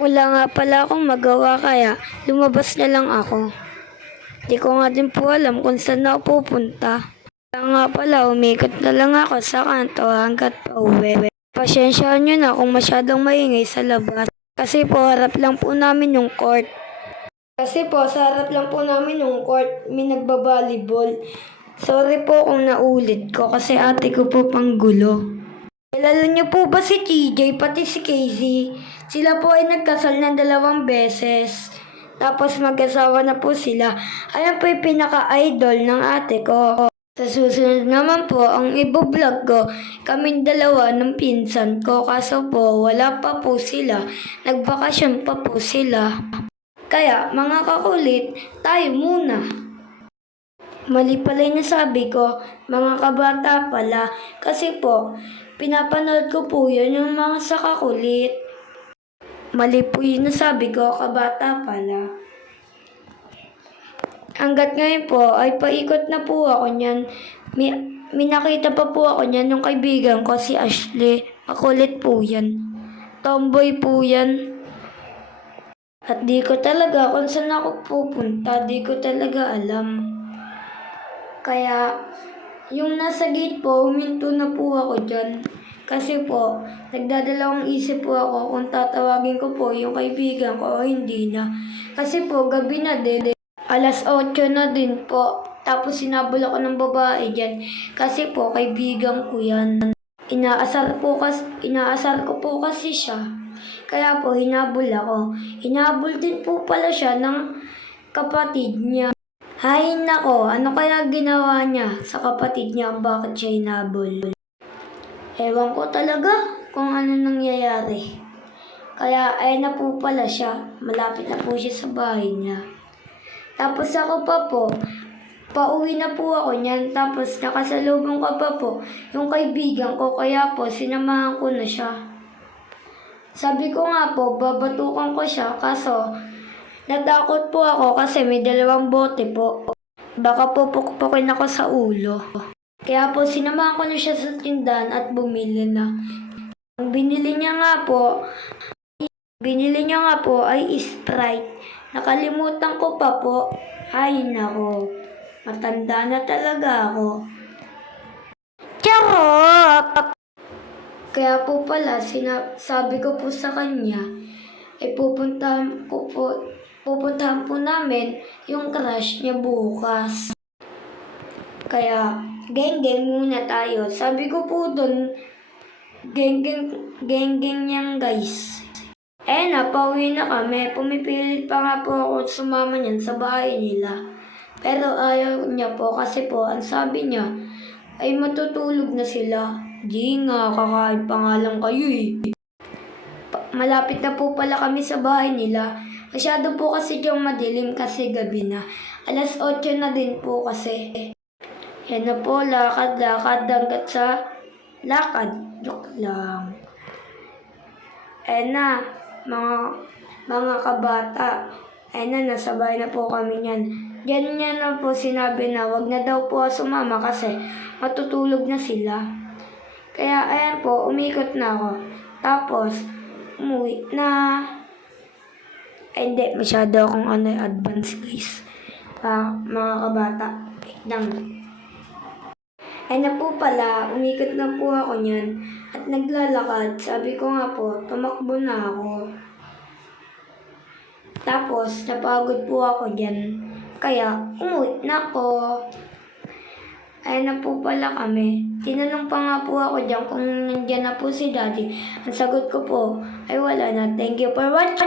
Wala nga pala akong magawa kaya lumabas na lang ako. Di ko nga din po alam kung saan ako pupunta. Kaya nga pala umikot na lang ako sa kanto hanggat pauwi. Pasyensyahan nyo na kung masyadong maingay sa labas. Kasi po harap lang po namin yung court. Sa harap lang po namin yung court, may nagbabalibol. Sorry po kung naulit ko kasi ate ko po pang gulo. Kilala niyo po ba si TJ pati si Casey? Sila po ay nagkasal ng 2 beses. Tapos mag-asawa na po sila. Ayan po yung pinaka-idol ng ate ko. Sa susunod naman po, ang ibo-vlog ko, kaming dalawa ng pinsan ko. Kaso po, wala pa po sila. Nagbakasyon pa po sila. Kaya, mga kakulit, tayo muna. Mali pala yung nasabi ko, mga kabata pala. Kasi po, pinapanood ko po yun yung mga sa kakulit. Mali po yung nasabi ko, kabata pala. Hanggat ngayon po, ay paikot na po ako niyan. May nakita pa po ako niyan, yung kaibigan ko, si Ashley. Makulit po yan. Tomboy po yan. At di ko talaga kung saan ako pupunta, di ko talaga alam. Kaya, yung nasa gate po, huminto na po ako dyan. Kasi po, nagdadalawang isip po ako kung tatawagin ko po yung kaibigan ko o hindi na. Kasi po, gabi na din. 8:00 na din po. Tapos sinabol ako ng babae dyan. Kasi po, kaibigan ko yan. Inaasar ko po kasi siya. Kaya po, hinabol ako. Hinabol din po pala siya ng kapatid niya. Hay nako, ano kaya ginawa niya sa kapatid niya? Bakit siya hinabol? Ewan ko talaga kung ano nangyayari. Kaya ay na po pala siya. Malapit na po siya sa bahay niya. Tapos ako pa po, pauwi na po ako niyan. Tapos nakasalubong ko pa po yung kaibigan ko. Kaya po, sinamahan ko na siya. Sabi ko nga po, babatukan ko siya. Kaso, natakot po ako kasi may 2 bote po. Baka po pukpukin ako sa ulo. Kaya po, sinamahan ko na siya sa tindahan at bumili na. Ang binili niya nga po ay Sprite. Nakalimutan ko pa po. Ay nako, matanda na talaga ako. Charot! Kaya po pala, sabi ko po sa kanya, pupuntahan po namin yung crush niya bukas. Kaya, geng-geng muna tayo. Sabi ko po dun, geng-geng niyang guys. Pauwi na kami. Pumipilit pa nga po ako sumama niyan sa bahay nila. Pero ayaw niya po kasi po, ang sabi niya, ay matutulog na sila. Di nga, kakain pa nga lang kayo eh. Malapit na po pala kami sa bahay nila. Masyado po kasi yung madilim kasi gabi na. 8:00 na din po kasi. Yan na po, lakad-lakad hanggat sa lakad. Joke lang. Mga kabata. Nasa bahay na po kami niyan. Ganyan na po sinabi na wag na daw po sumama kasi matutulog na sila. Kaya ayan po, umikot na ako. Tapos, umuwi na. Hindi, masyado akong advance guys. Mga kabata. Na po pala, umikot na po ako niyan at naglalakad. Sabi ko nga po, tumakbo na ako. Tapos, napagod po ako diyan. Kaya, umuwi na ako. Ayan na po pala kami. Tinanong pa nga po ako diyan kung nandiyan na po si Daddy. Ang sagot ko po ay wala na. Thank you for watching.